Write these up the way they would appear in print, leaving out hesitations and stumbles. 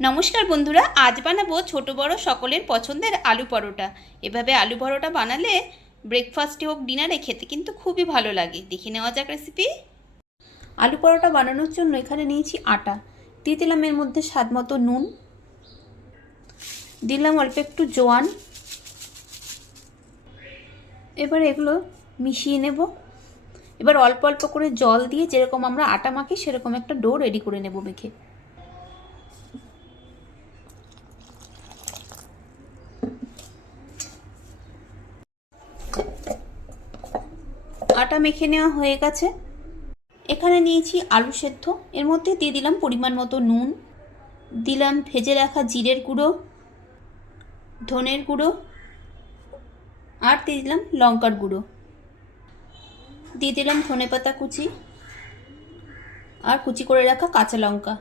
নমস্কার বন্ধুরা, আজ বানাবো ছোট বড় সকলের পছন্দের আলু পরোটা। এভাবে আলু পরোটা বানালে ব্রেকফাস্টে হোক ডিনারে খেতে কিন্তু খুবই ভালো লাগে। দেখে নেওয়া যাক রেসিপি। আলু পরোটা বানানোর জন্য এখানে নিয়েছি আটা, দিয়ে দিলাম এর মধ্যে স্বাদ মতো নুন, দিলাম অল্প একটু জোয়ান। এবার এগুলো মিশিয়ে নেব। এবার অল্প অল্প করে জল দিয়ে যেরকম আমরা আটা মাখি সেরকম একটা ডো রেডি করে নেব মেখে। আটা মেখে নেওয়া হয়ে গেছে। এখানে নিয়েছি আলু সেদ্ধ, এর মধ্যে দিয়ে দিলাম পরিমাণ মতো নুন, দিলাম ভেজে রাখা জিরের গুঁড়ো, ধনের গুঁড়ো, আর দিয়ে দিলাম লঙ্কার গুঁড়ো, দিয়ে দিলাম ধনেপাতা কুচি আর কুচি করে রাখা কাঁচা লঙ্কা।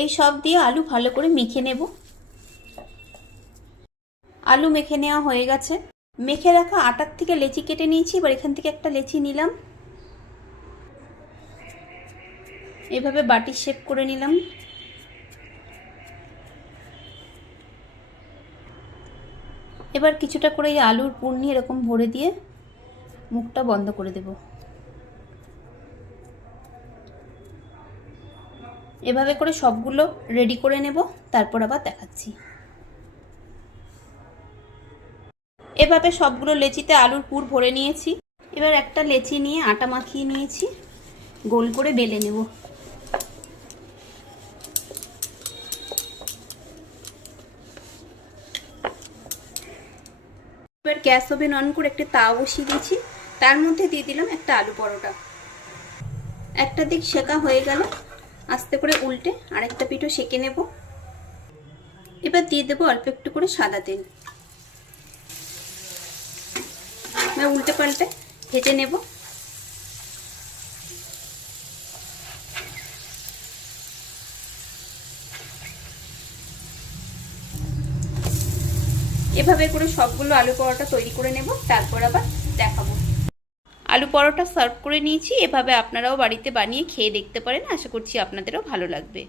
এই সব দিয়ে আলু ভালো করে মেখে নেব। আলু মেখে নেওয়া হয়ে গেছে। মেখে রাখা আটার থেকে লেচি কেটে নিয়েছি। এবার এখান থেকে একটা লেচি নিলাম, এভাবে বাটির শেপ করে নিলাম। এবার কিছুটা করে এই আলুর পুর নিয়ে এরকম ভরে দিয়ে মুখটা বন্ধ করে দেব। এভাবে করে সবগুলো রেডি করে নেব, তারপর আবার দেখাচ্ছি। এভাবে সবগুলো লেচিতে আলুর পুর ভরে নিয়েছি। এবার একটা লেচি নিয়ে আটা মাখিয়ে নিয়েছি, গোল করে বেলে নেব। এবার গ্যাস ওভেন অন করে একটি তাওয়া বসিয়ে দিয়েছি, তার মধ্যে দিয়ে দিলাম একটা আলু পরোটা। একটা দিক সেকা হয়ে গেল, আস্তে করে উল্টে আরেকটা পিঠও সেকে নেব। এবার দিয়ে দেবো অল্প একটু করে সাদা তেল। এবার উল্টে পাল্টে ভেজে নেব। এভাবে করে সবগুলো আলু পরোটা তৈরি করে নেব, তারপর আবার দেখাবো। আলু পরোটা সার্ভ করে নিয়েছি। এভাবে আপনারাও বাড়িতে বানিয়ে খেয়ে দেখতে পারেন, আশা করছি আপনাদেরও ভালো লাগবে।